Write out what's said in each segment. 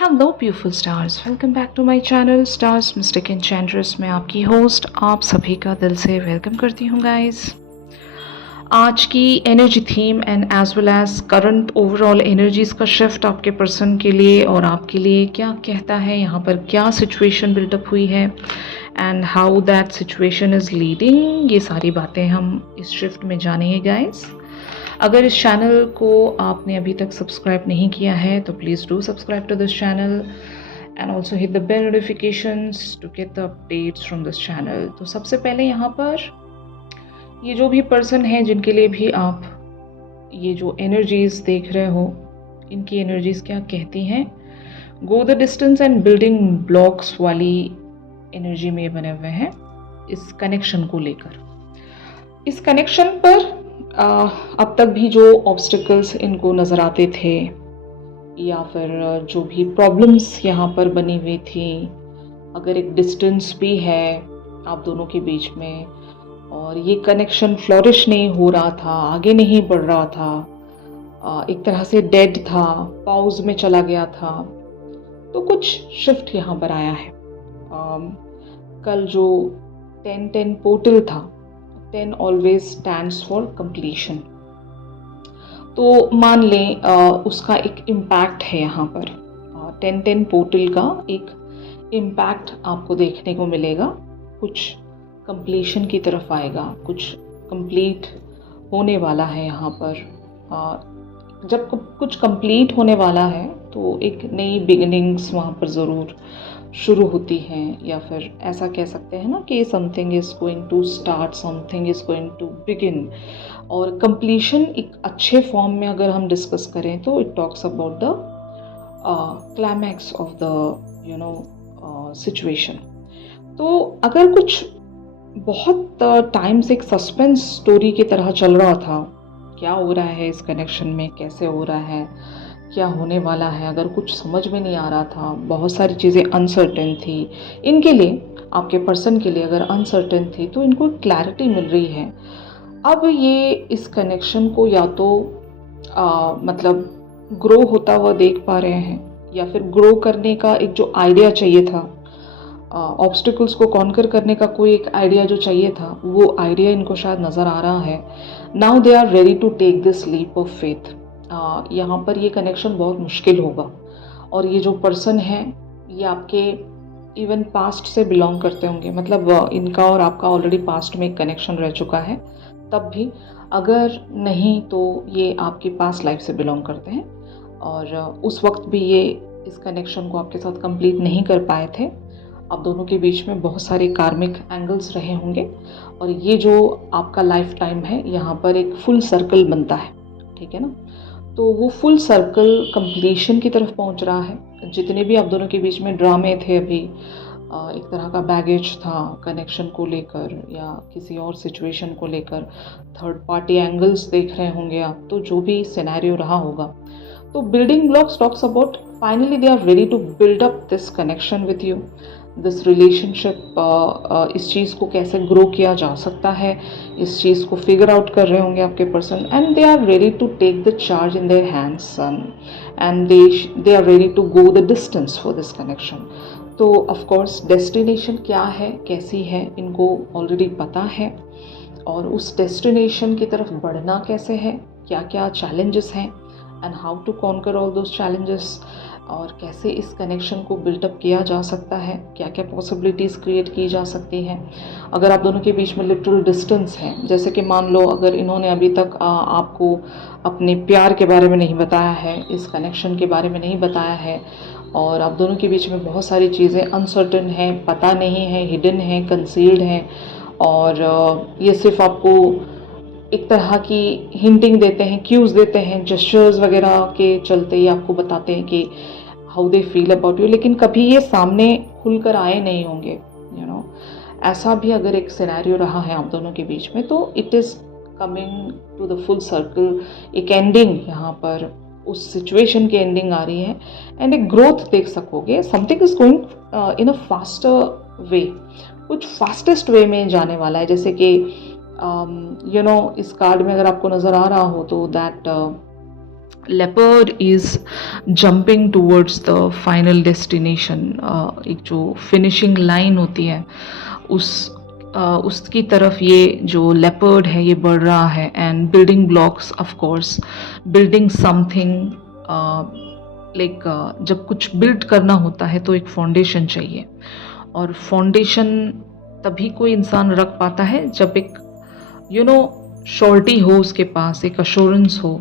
Hello beautiful stars, welcome back to my channel stars mystic enchantress. मैं आपकी host आप सभी का दिल से वेलकम करती हूँ गाइस। आज की energy theme and as well as current overall energies का शिफ्ट आपके पर्सन के लिए और आपके लिए क्या कहता है, यहाँ पर क्या सिचुएशन बिल्डअप हुई है and how that situation is leading, ये सारी बातें हम इस शिफ्ट में जानेंगे गाइस। अगर इस चैनल को आपने अभी तक सब्सक्राइब नहीं किया है तो please do subscribe to this channel and also hit the bell notifications to get the updates from this channel. तो सबसे पहले यहाँ पर ये जो भी पर्सन है जिनके लिए भी आप ये जो एनर्जीज देख रहे हो, इनकी एनर्जीज क्या कहती हैं, गो the distance and building blocks वाली एनर्जी में बने हुए हैं इस कनेक्शन को लेकर। इस कनेक्शन पर अब तक भी जो ऑब्स्टिकल्स इनको नज़र आते थे या फिर जो भी प्रॉब्लम्स यहाँ पर बनी हुई थी, अगर एक डिस्टेंस भी है आप दोनों के बीच में और ये कनेक्शन फ्लोरिश नहीं हो रहा था, आगे नहीं बढ़ रहा था, एक तरह से डेड था, पॉज में चला गया था, तो कुछ शिफ्ट यहाँ पर आया है। कल जो 10-10 पोर्टल था, 10 ऑलवेज स्टैंड्स फॉर कंप्लीशन, तो मान लें उसका एक इम्पैक्ट है यहाँ पर। 10-10 पोर्टल का एक इम्पैक्ट आपको देखने को मिलेगा, कुछ कंप्लीशन की तरफ आएगा, कुछ कंप्लीट होने वाला है यहाँ पर। जब कुछ कंप्लीट होने वाला है तो एक नई बिगिनिंग्स वहाँ पर ज़रूर शुरू होती हैं, या फिर ऐसा कह सकते हैं ना कि something is going to start, something is going to begin. और कंप्लीशन एक अच्छे फॉर्म में अगर हम डिस्कस करें तो it talks about the climax of the situation. तो अगर कुछ बहुत टाइम से एक सस्पेंस स्टोरी की तरह चल रहा था, क्या हो रहा है इस कनेक्शन में, कैसे हो रहा है, क्या होने वाला है, अगर कुछ समझ में नहीं आ रहा था, बहुत सारी चीज़ें अनसर्टेन थी इनके लिए, आपके पर्सन के लिए अगर अनसर्टेन थी तो इनको क्लैरिटी मिल रही है। अब ये इस कनेक्शन को या तो मतलब ग्रो होता हुआ देख पा रहे हैं, या फिर ग्रो करने का एक जो आइडिया चाहिए था, ऑब्स्टिकल्स को कॉन्कर करने का कोई एक आइडिया जो चाहिए था, वो आइडिया इनको शायद नज़र आ रहा है। Now they are ready to take this leap of faith. यहाँ पर ये कनेक्शन बहुत मुश्किल होगा और ये जो पर्सन है ये आपके इवन पास्ट से बिलोंग करते होंगे, मतलब इनका और आपका ऑलरेडी पास्ट में एक कनेक्शन रह चुका है, तब भी अगर नहीं तो ये आपकी पास्ट लाइफ से बिलोंग करते हैं और उस वक्त भी ये इस कनेक्शन को आपके साथ कंप्लीट नहीं कर पाए थे। आप दोनों के बीच में बहुत सारे कार्मिक एंगल्स रहे होंगे और ये जो आपका लाइफ टाइम है यहाँ पर एक फुल सर्कल बनता है, ठीक है ना। तो वो फुल सर्कल कंप्लीशन की तरफ पहुँच रहा है। जितने भी आप दोनों के बीच में ड्रामे थे, अभी एक तरह का बैगेज था कनेक्शन को लेकर या किसी और सिचुएशन को लेकर, थर्ड पार्टी एंगल्स देख रहे होंगे आप, तो जो भी सिनेरियो रहा होगा, तो building blocks talks about finally they are ready to build up this connection with you, this relationship. इस चीज़ को कैसे ग्रो किया जा सकता है, इस चीज़ को फिगर आउट कर रहे होंगे आपके person, and they are ready to take the charge in their hands and they are ready to go the distance for this connection. तो ऑफ कोर्स डेस्टिनेशन क्या है, कैसी है, इनको ऑलरेडी पता है और उस डेस्टिनेशन की तरफ बढ़ना कैसे है, क्या क्या चैलेंजेस हैं and how to conquer all those challenges, और कैसे इस कनेक्शन को बिल्टअप किया जा सकता है, क्या क्या पॉसिबिलिटीज़ क्रिएट की जा सकती हैं। अगर आप दोनों के बीच में लिटरल डिस्टेंस है, जैसे कि मान लो अगर इन्होंने अभी तक आपको अपने प्यार के बारे में नहीं बताया है, इस कनेक्शन के बारे में नहीं बताया है, और आप दोनों के बीच में बहुत सारी चीज़ें अनसर्टन हैं, पता नहीं है, हिडन है, कंसील्ड हैं, और ये सिर्फ आपको एक तरह की हिंटिंग देते हैं, क्यूज़ देते हैं, जेस्चर्स वगैरह के चलते ही आपको बताते हैं कि how they feel about you, लेकिन कभी ये सामने खुलकर आए नहीं होंगे, यू नो। ऐसा भी अगर एक सिनेरियो रहा है आप दोनों के बीच में, तो it is coming to the full circle, एक एंडिंग यहाँ पर उस सिचुएशन की एंडिंग आ रही है एंड एक ग्रोथ देख सकोगे। Something is going in a faster way, कुछ फास्टेस्ट वे में जाने वाला है। जैसे कि यू नो इस कार्ड में अगर आपको नज़र आ रहा हो तो that leopard is jumping towards the final destination. एक जो फिनिशिंग लाइन होती है उस उसकी तरफ ये जो लेपर्ड है ये बढ़ रहा है। And building blocks, of course building something, like जब कुछ बिल्ड करना होता है तो एक फाउंडेशन चाहिए, और फाउंडेशन तभी कोई इंसान रख पाता है जब एक श्योरिटी हो उसके पास, एक अश्योरेंस हो,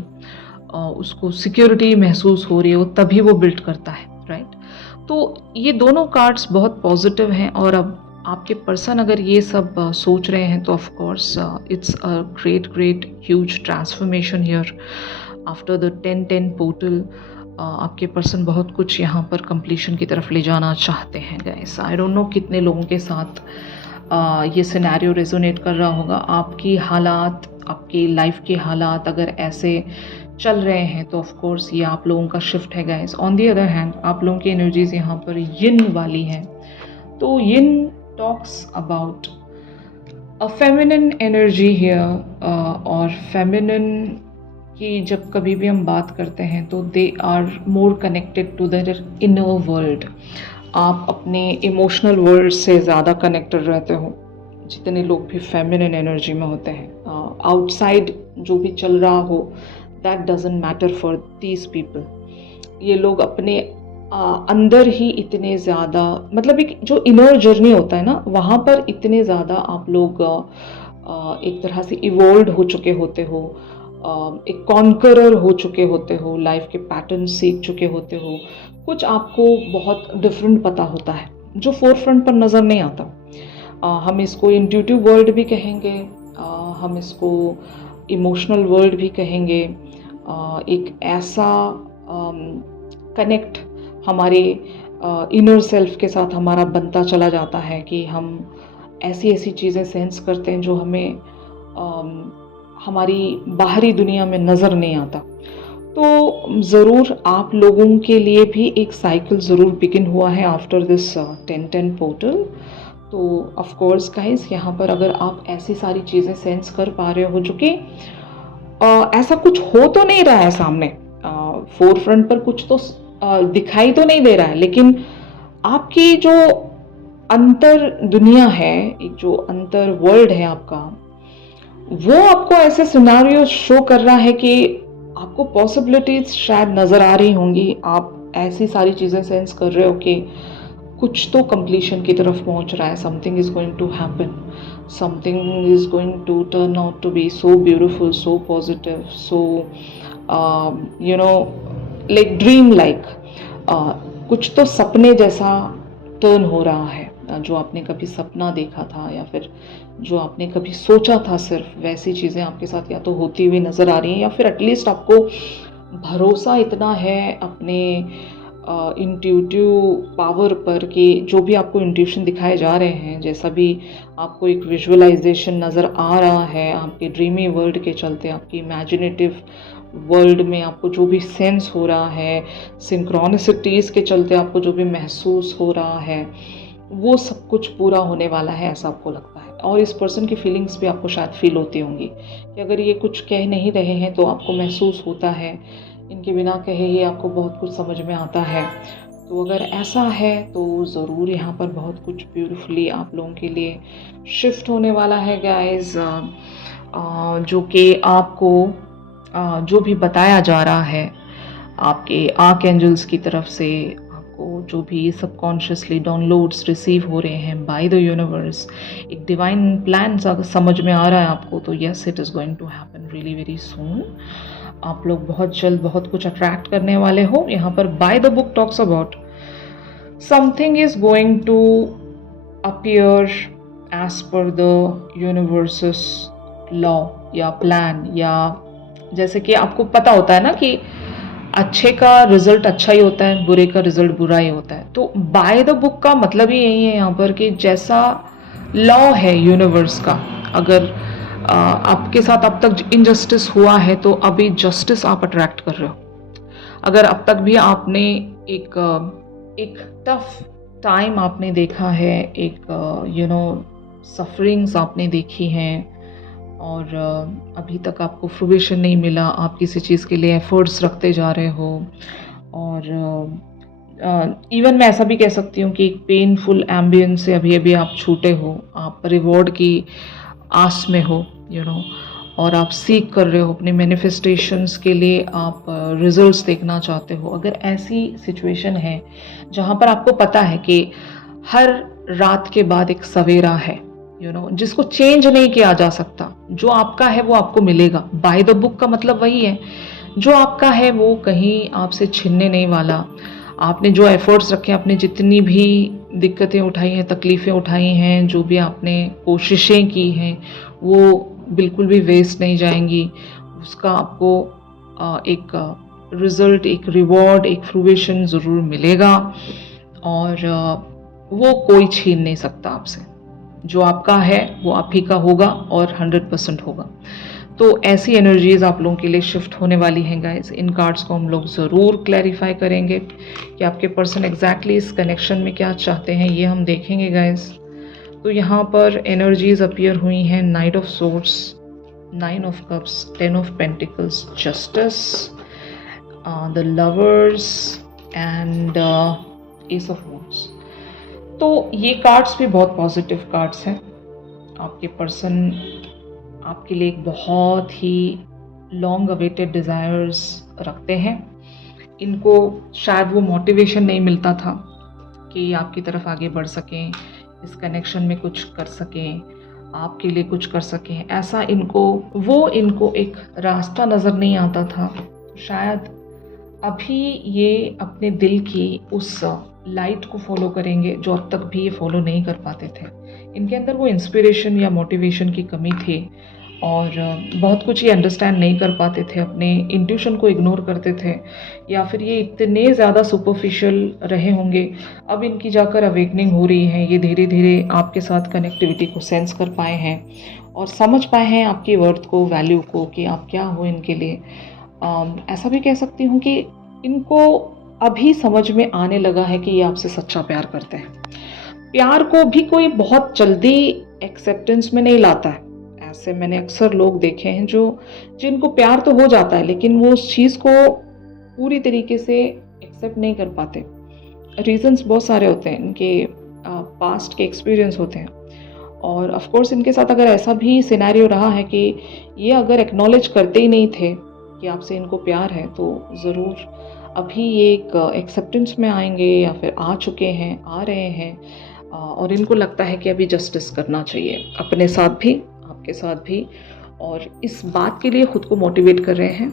उसको सिक्योरिटी महसूस हो रही हो, तभी वो बिल्ड करता है, राइट। तो ये दोनों कार्ड्स बहुत पॉजिटिव हैं। और अब आपके पर्सन अगर ये सब सोच रहे हैं तो of course it's a great great huge transformation here after the 10-10 portal. आपके पर्सन बहुत कुछ यहाँ पर कंप्लीशन की तरफ ले जाना चाहते हैं गाइस। आई डोंट नो कितने लोगों के साथ ये सिनेरियो रेजोनेट कर रहा होगा। आपकी हालात, आपकी लाइफ के हालात अगर ऐसे चल रहे हैं तो ऑफ कोर्स ये आप लोगों का शिफ्ट है guys. On the other hand आप लोगों की एनर्जीज यहाँ पर यिन वाली हैं, तो yin talks about a feminine energy here. और फेमिनिन की जब कभी भी हम बात करते हैं तो they are more connected to their inner world. आप अपने इमोशनल वर्ल्ड से ज़्यादा कनेक्टेड रहते हो जितने लोग भी फेमिनिन एनर्जी में होते हैं। आउटसाइड जो भी चल रहा हो that doesn't matter for these people. ये लोग अपने अंदर ही इतने ज़्यादा, मतलब एक जो इनर जर्नी होता है ना, वहाँ पर इतने ज़्यादा आप लोग एक तरह से इवोल्व हो चुके होते हो, एक कॉन्करर हो चुके होते हो, लाइफ के पैटर्न सीख चुके होते हो। कुछ आपको बहुत डिफरेंट पता होता है जो फोर फ्रंट पर नज़र नहीं आता। हम इसको इंट्यूटिव वर्ल्ड भी कहेंगे, हम इसको इमोशनल वर्ल्ड भी कहेंगे। एक ऐसा कनेक्ट हमारे इनर सेल्फ के साथ हमारा बनता चला जाता है कि हम ऐसी ऐसी चीज़ें सेंस करते हैं जो हमें हमारी बाहरी दुनिया में नज़र नहीं आता। तो ज़रूर आप लोगों के लिए भी एक साइकिल ज़रूर बिगिन हुआ है आफ्टर दिस 10-10 पोर्टल। तो ऑफ कोर्स गाइस, यहाँ पर अगर आप ऐसी सारी चीज़ें सेंस कर पा रहे हो जो कि ऐसा कुछ हो तो नहीं रहा है सामने, फोर फ्रंट पर कुछ तो दिखाई तो नहीं दे रहा है, लेकिन आपकी जो अंतर दुनिया है, एक जो अंतर वर्ल्ड है आपका, वो आपको ऐसे सिनेरियो शो कर रहा है कि आपको पॉसिबिलिटीज शायद नज़र आ रही होंगी। आप ऐसी सारी चीज़ें सेंस कर रहे हो कि कुछ तो कंप्लीशन की तरफ पहुंच रहा है, something is going to happen, something is going to turn out to be so beautiful, so positive, so like dream like. कुछ तो सपने जैसा टर्न हो रहा है। जो आपने कभी सपना देखा था या फिर जो आपने कभी सोचा था, सिर्फ वैसी चीज़ें आपके साथ या तो होती हुई नज़र आ रही हैं, या फिर एटलीस्ट आपको भरोसा इतना है अपने इंट्यूटिव पावर पर कि जो भी आपको इंट्यूशन दिखाए जा रहे हैं, जैसा भी आपको एक विजुअलाइजेशन नज़र आ रहा है आपके ड्रीमी वर्ल्ड के चलते, आपकी इमेजिनेटिव वर्ल्ड में आपको जो भी सेंस हो रहा है, सिंक्रोनिसिटीज़ के चलते आपको जो भी महसूस हो रहा है, वो सब कुछ पूरा होने वाला है, ऐसा आपको लगता है। और इस पर्सन की फीलिंग्स भी आपको शायद फील होती होंगी कि अगर ये कुछ कह नहीं रहे हैं तो आपको महसूस होता है, इनके बिना कहे ही आपको बहुत कुछ समझ में आता है। तो अगर ऐसा है तो ज़रूर यहाँ पर बहुत कुछ ब्यूटीफुली आप लोगों के लिए शिफ्ट होने वाला है गाइस, जो कि आपको जो भी बताया जा रहा है आपके आर्क एंजल्स की तरफ से, आपको जो भी सबकॉन्शियसली डाउनलोड्स रिसीव हो रहे हैं बाय द यूनिवर्स, एक डिवाइन प्लान समझ में आ रहा है आपको, तो yes, it is going to happen really very soon. आप लोग बहुत जल्द बहुत कुछ अट्रैक्ट करने वाले हो। यहाँ पर by the book talks about something is going to appear as per the universe's law या प्लान, या जैसे कि आपको पता होता है ना कि अच्छे का रिजल्ट अच्छा ही होता है, बुरे का रिजल्ट बुरा ही होता है। तो बाय द बुक का मतलब ही यही है यहाँ पर कि जैसा लॉ है यूनिवर्स का, अगर आपके साथ अब तक इनजस्टिस हुआ है तो अभी जस्टिस आप अट्रैक्ट कर रहे हो। अगर अब तक भी आपने एक टफ टाइम आपने देखा है, एक सफरिंग्स आपने देखी हैं, और अभी तक आपको फ्रूवेशन नहीं मिला, आप किसी चीज़ के लिए एफ़र्ट्स रखते जा रहे हो और इवन मैं ऐसा भी कह सकती हूँ कि एक पेनफुल एम्बियंस से अभी-अभी आप छूटे हो, आप रिवॉर्ड की आस में हो, और आप सीक कर रहे हो अपने मैनिफेस्टेशंस के लिए, आप रिजल्ट्स देखना चाहते हो। अगर ऐसी सिचुएशन है जहाँ पर आपको पता है कि हर रात के बाद एक सवेरा है, जिसको चेंज नहीं किया जा सकता, जो आपका है वो आपको मिलेगा। बाय द बुक का मतलब वही है, जो आपका है वो कहीं आपसे छिनने नहीं वाला। आपने जो एफर्ट्स रखे, आपने जितनी भी दिक्कतें उठाई हैं, तकलीफ़ें उठाई हैं, जो भी आपने कोशिशें की हैं, वो बिल्कुल भी वेस्ट नहीं जाएंगी। उसका आपको एक रिज़ल्ट, एक रिवॉर्ड, एक फ्रूवेशन ज़रूर मिलेगा और वो कोई छीन नहीं सकता आपसे। जो आपका है वो आप ही का होगा और 100% होगा। तो ऐसी एनर्जीज़ आप लोगों के लिए शिफ्ट होने वाली हैं गाइस। इन कार्ड्स को हम लोग ज़रूर क्लैरिफाई करेंगे कि आपके पर्सन एग्जैक्टली इस कनेक्शन में क्या चाहते हैं, ये हम देखेंगे गाइस। तो यहाँ पर एनर्जीज़ अपीयर हुई हैं night of swords, 9 of cups, 10 of pentacles, justice, the lovers and S of wands. तो ये कार्ड्स भी बहुत पॉजिटिव कार्ड्स हैं। आपके पर्सन आपके लिए एक बहुत ही लॉन्ग अवेटेड डिज़ायर्स रखते हैं। इनको शायद वो मोटिवेशन नहीं मिलता था कि आपकी तरफ आगे बढ़ सकें, इस कनेक्शन में कुछ कर सकें, आपके लिए कुछ कर सकें, ऐसा इनको एक रास्ता नज़र नहीं आता था। शायद अभी ये अपने दिल की उस लाइट को फॉलो करेंगे जो अब तक भी ये फॉलो नहीं कर पाते थे। इनके अंदर वो इंस्पिरेशन या मोटिवेशन की कमी थी और बहुत कुछ ये अंडरस्टैंड नहीं कर पाते थे, अपने इंट्यूशन को इग्नोर करते थे, या फिर ये इतने ज़्यादा सुपरफिशियल रहे होंगे। अब इनकी जाकर अवेकनिंग हो रही है, ये धीरे धीरे आपके साथ कनेक्टिविटी को सेंस कर पाए हैं और समझ पाए हैं आपकी वर्थ को, वैल्यू को, कि आप क्या हो इनके लिए। ऐसा भी कह सकती हूँ कि इनको अभी समझ में आने लगा है कि ये आपसे सच्चा प्यार करते हैं। प्यार को भी कोई बहुत जल्दी एक्सेप्टेंस में नहीं लाता है। ऐसे मैंने अक्सर लोग देखे हैं जिनको प्यार तो हो जाता है लेकिन वो उस चीज़ को पूरी तरीके से एक्सेप्ट नहीं कर पाते। रीजंस बहुत सारे होते हैं, इनके पास्ट के एक्सपीरियंस होते हैं और ऑफ कोर्स इनके साथ अगर ऐसा भी सिनेरियो रहा है कि ये अगर एक्नॉलेज करते ही नहीं थे कि आपसे इनको प्यार है, तो ज़रूर अभी ये एक एक्सेप्टेंस में आएंगे या फिर आ चुके हैं, आ रहे हैं और इनको लगता है कि अभी जस्टिस करना चाहिए अपने साथ भी, आपके साथ भी, और इस बात के लिए खुद को मोटिवेट कर रहे हैं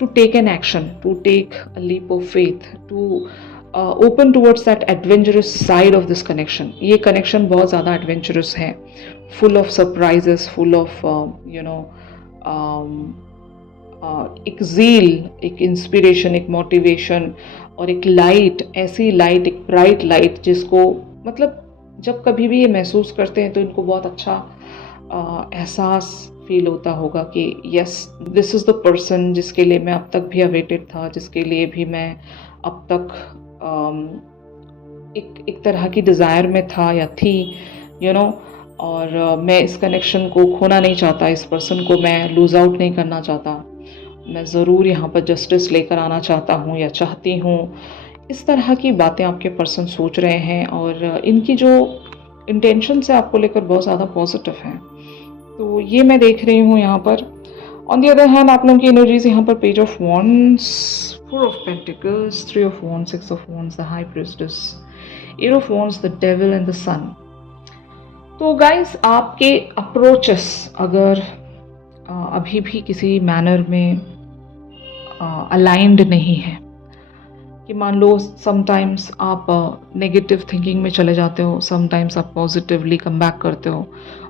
to take an action, to take a leap of faith, to open towards that adventurous side of this connection. ये कनेक्शन बहुत ज़्यादा एडवेंचरस है, full of surprises, full of एक ज़ील, एक इंस्पिरेशन, एक मोटिवेशन और एक लाइट, ऐसी लाइट, एक ब्राइट लाइट जिसको मतलब जब कभी भी ये महसूस करते हैं तो इनको बहुत अच्छा एहसास फील होता होगा कि yes, this is the person जिसके लिए मैं अब तक भी अवेटेड था, जिसके लिए भी मैं अब तक एक तरह की डिज़ायर में था या थी, और मैं इस कनेक्शन को खोना नहीं चाहता, इस पर्सन को मैं लूज़ आउट नहीं करना चाहता, मैं ज़रूर यहाँ पर जस्टिस लेकर आना चाहता हूँ या चाहती हूँ। इस तरह की बातें आपके पर्सन सोच रहे हैं और इनकी जो इंटेंशंस है आपको लेकर बहुत ज़्यादा पॉजिटिव हैं। तो ये मैं देख रही हूँ यहाँ पर। ऑन दी अदर हैंड आप लोगों की एनर्जीज यहाँ पर page of wands, 4 of pentacles, 3 of wands, 6 of wands, the high priestess, 8 of wands, the devil and the sun. तो गाइस, आपके अप्रोचेस अगर अभी भी किसी मैनर में अलाइंड नहीं है, कि मान लो समटाइम्स आप नेगेटिव थिंकिंग में चले जाते हो, समटाइम्स आप पॉजिटिवली कम बैक करते हो,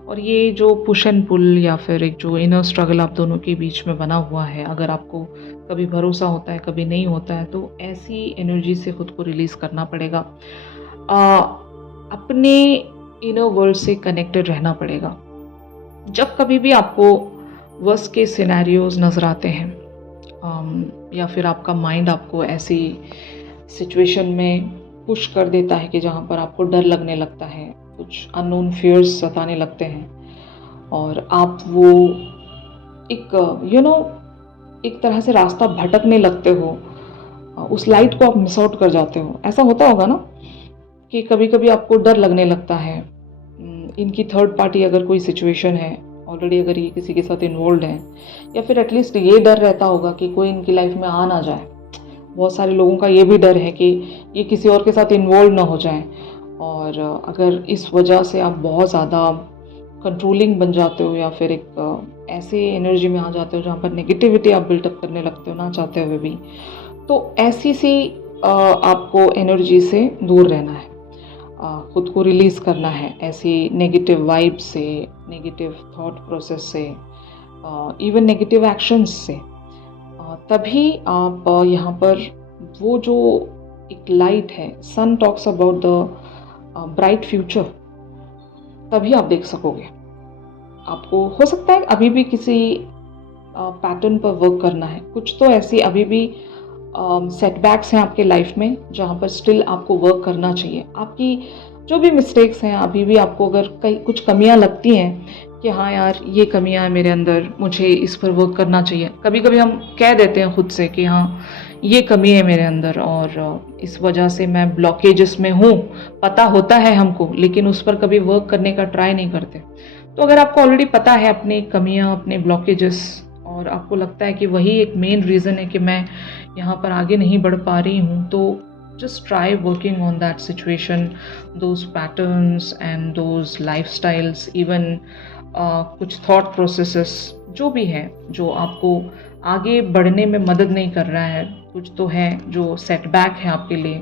और ये जो पुश एंड पुल या फिर एक जो इनर स्ट्रगल आप दोनों के बीच में बना हुआ है, अगर आपको कभी भरोसा होता है कभी नहीं होता है, तो ऐसी एनर्जी से खुद को रिलीज़ करना पड़ेगा। अपने इनर वर्ल्ड से कनेक्टेड रहना पड़ेगा। जब कभी भी आपको वर्स्ट के सिनेरियोज नज़र आते हैं या फिर आपका माइंड आपको ऐसी सिचुएशन में पुश कर देता है कि जहाँ पर आपको डर लगने लगता है, कुछ अननोन फियर्स सताने लगते हैं, और आप वो एक एक तरह से रास्ता भटकने लगते हो, उस लाइट को आप मिस आउट कर जाते हो। ऐसा होता होगा ना कि कभी कभी आपको डर लगने लगता है, इनकी थर्ड पार्टी अगर कोई सिचुएशन है ऑलरेडी, अगर ये किसी के साथ इन्वॉल्व है, या फिर एटलीस्ट ये डर रहता होगा कि कोई इनकी लाइफ में आ ना जाए। बहुत सारे लोगों का ये भी डर है कि ये किसी और के साथ इन्वॉल्व ना हो जाए, और अगर इस वजह से आप बहुत ज़्यादा कंट्रोलिंग बन जाते हो या फिर एक ऐसे एनर्जी में आ जाते हो जहाँ पर नेगेटिविटी आप बिल्टअप करने लगते हो ना चाहते हुए भी, तो ऐसी सी आपको एनर्जी से दूर रहना है, खुद को रिलीज़ करना है ऐसी नेगेटिव वाइब से, नेगेटिव थॉट प्रोसेस से, इवन नेगेटिव एक्शंस से। तभी आप यहाँ पर वो जो एक लाइट है, sun talks about the bright future, तभी आप देख सकोगे। आपको हो सकता है अभी भी किसी पैटर्न पर वर्क करना है, कुछ तो ऐसी अभी भी सेटबैक्स हैं आपके लाइफ में जहाँ पर स्टिल आपको वर्क करना चाहिए। आपकी जो भी मिस्टेक्स हैं, अभी भी आपको अगर कई कुछ कमियाँ लगती हैं कि हाँ यार ये कमियाँ हैं मेरे अंदर, मुझे इस पर वर्क करना चाहिए। कभी कभी हम कह देते हैं खुद से कि हाँ ये कमी है मेरे अंदर और इस वजह से मैं ब्लॉकेजेस में हूँ, पता होता है हमको, लेकिन उस पर कभी वर्क करने का ट्राई नहीं करते। तो अगर आपको ऑलरेडी पता है अपनी कमियाँ, अपने ब्लॉकेजेस, और आपको लगता है कि वही एक मेन रीज़न है कि मैं यहाँ पर आगे नहीं बढ़ पा रही हूँ, तो just try working on that situation, those patterns and those lifestyles, even कुछ thought processes जो भी है जो आपको आगे बढ़ने में मदद नहीं कर रहा है, कुछ तो है जो सेटबैक है आपके लिए,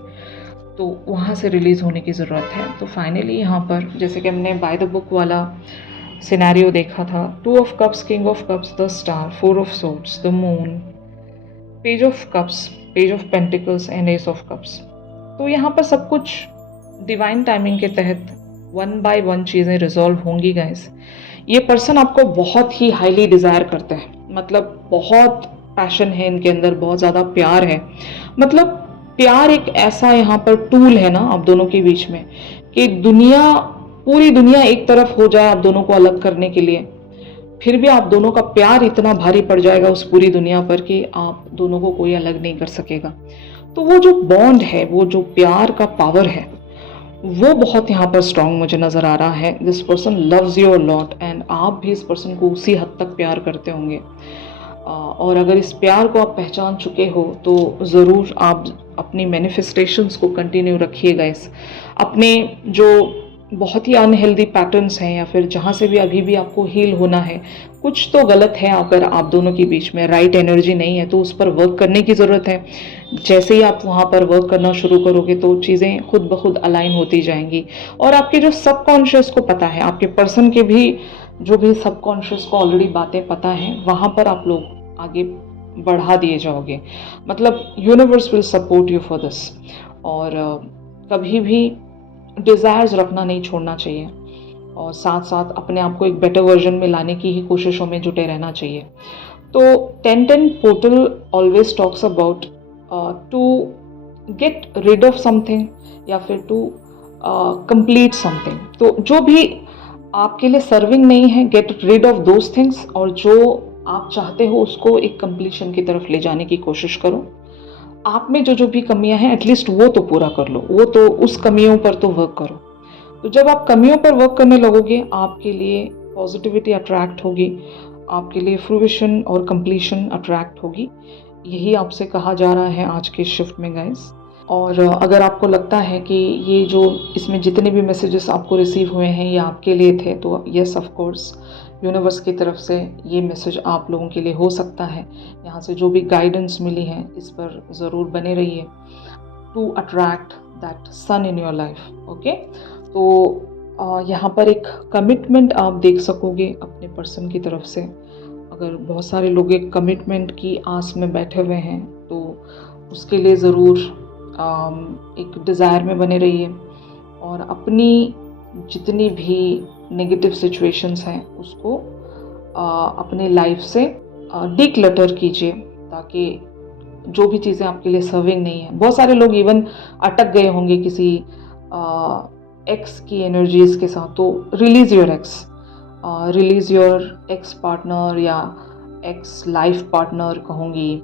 तो वहाँ से रिलीज़ होने की ज़रूरत है। तो फाइनली यहाँ पर जैसे कि हमने बाय द बुक वाला सिनेरियो देखा था, 2 of cups, king of cups, the star, 4 of swords, the moon, page of cups, page of pentacles and S of cups. तो यहाँ पर सब कुछ डिवाइन टाइमिंग के तहत 1 बाय 1 चीज़ें रिजॉल्व होंगी गाइस। ये पर्सन आपको बहुत ही हाईली डिज़ायर करते हैं, मतलब बहुत पैशन है इनके अंदर, बहुत ज़्यादा प्यार है। मतलब प्यार एक ऐसा यहाँ पर टूल है ना आप दोनों के बीच में कि पूरी दुनिया एक तरफ हो जाए आप दोनों को अलग करने के लिए, फिर भी आप दोनों का प्यार इतना भारी पड़ जाएगा उस पूरी दुनिया पर कि आप दोनों को कोई अलग नहीं कर सकेगा। तो वो जो बॉन्ड है, वो जो प्यार का पावर है, वो बहुत यहाँ पर स्ट्रांग मुझे नज़र आ रहा है। This person loves you a lot and आप भी इस पर्सन को उसी हद तक प्यार करते होंगे। और अगर इस प्यार को आप पहचान चुके हो तो ज़रूर आप अपनी मैनिफेस्टेशंस को कंटिन्यू रखिएगा। इस अपने जो बहुत ही अनहेल्दी पैटर्न्स हैं या फिर जहाँ से भी अभी भी आपको हील होना है, कुछ तो गलत है। अगर आप दोनों के बीच में राइट एनर्जी नहीं है तो उस पर वर्क करने की ज़रूरत है। जैसे ही आप वहाँ पर वर्क करना शुरू करोगे तो चीज़ें खुद ब खुद अलाइन होती जाएंगी। और आपके जो सबकॉन्शियस को पता है, आपके पर्सन के भी जो भी सबकॉन्शियस को ऑलरेडी बातें पता हैं, वहाँ पर आप लोग आगे बढ़ा दिए जाओगे। मतलब universe will support you for this. और कभी भी डिज़ायर्स रखना नहीं छोड़ना चाहिए और साथ साथ अपने आप को एक बेटर वर्जन में लाने की ही कोशिशों में जुटे रहना चाहिए। तो 10-10 portal always talks about to get rid of something या फिर टू कंप्लीट समथिंग। तो जो भी आपके लिए सर्विंग नहीं है, get rid of those things, और जो आप चाहते हो उसको एक कंप्लीशन की तरफ ले जाने की कोशिश करो। आप में जो भी कमियां हैं एटलीस्ट वो तो पूरा कर लो, वो तो उस कमियों पर तो वर्क करो। तो जब आप कमियों पर वर्क करने लगोगे आपके लिए पॉजिटिविटी अट्रैक्ट होगी, आपके लिए फ्रूइशन और कंप्लीशन अट्रैक्ट होगी। यही आपसे कहा जा रहा है आज के शिफ्ट में गाइस। और अगर आपको लगता है कि ये जो इसमें जितने भी मैसेजेस आपको रिसीव हुए हैं ये आपके लिए थे, तो यस ऑफ कोर्स यूनिवर्स की तरफ से ये मैसेज आप लोगों के लिए हो सकता है। यहाँ से जो भी गाइडेंस मिली है इस पर ज़रूर बने रहिए to attract that sun in your life. Okay, तो यहाँ पर एक कमिटमेंट आप देख सकोगे अपने पर्सन की तरफ से। अगर बहुत सारे लोग एक कमिटमेंट की आस में बैठे हुए हैं तो उसके लिए ज़रूर एक डिज़ायर में बने रहिए और अपनी जितनी भी नेगेटिव सिचुएशंस हैं उसको अपने लाइफ से डिक्लटर कीजिए, ताकि जो भी चीज़ें आपके लिए सर्विंग नहीं है। बहुत सारे लोग इवन अटक गए होंगे किसी एक्स की एनर्जीज़ के साथ, तो release your x. Release your ex partner या एक्स लाइफ पार्टनर कहूँगी।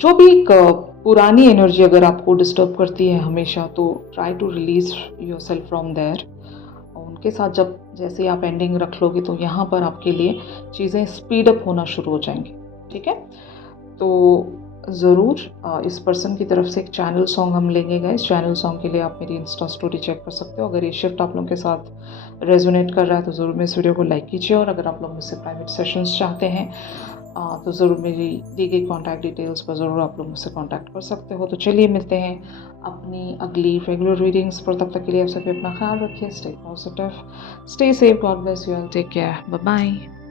जो भी एक पुरानी एनर्जी अगर आपको डिस्टर्ब करती है हमेशा, तो try to release yourself from there. उनके साथ जब जैसे आप एंडिंग रख लोगे तो यहाँ पर आपके लिए चीज़ें स्पीड अप होना शुरू हो जाएंगी। ठीक है, तो ज़रूर इस पर्सन की तरफ से एक चैनल सॉन्ग हम लेंगे गाइस। चैनल सॉन्ग के लिए आप मेरी इंस्टा स्टोरी चेक कर सकते हो। अगर ये शिफ्ट आप लोगों के साथ रेजोनेट कर रहा है तो ज़रूर मेरे इस वीडियो को लाइक कीजिए, और अगर आप लोग मुझसे प्राइवेट सेशंस चाहते हैं तो ज़रूर मेरी दी गई कॉन्टैक्ट डिटेल्स पर ज़रूर आप लोग मुझसे कॉन्टैक्ट कर सकते हो। तो चलिए मिलते हैं अपनी अगली रेगुलर रीडिंग्स पर। तब तक के लिए आप सभी अपना ख्याल रखिए। Stay positive, stay safe, God bless you all, take care, bye bye.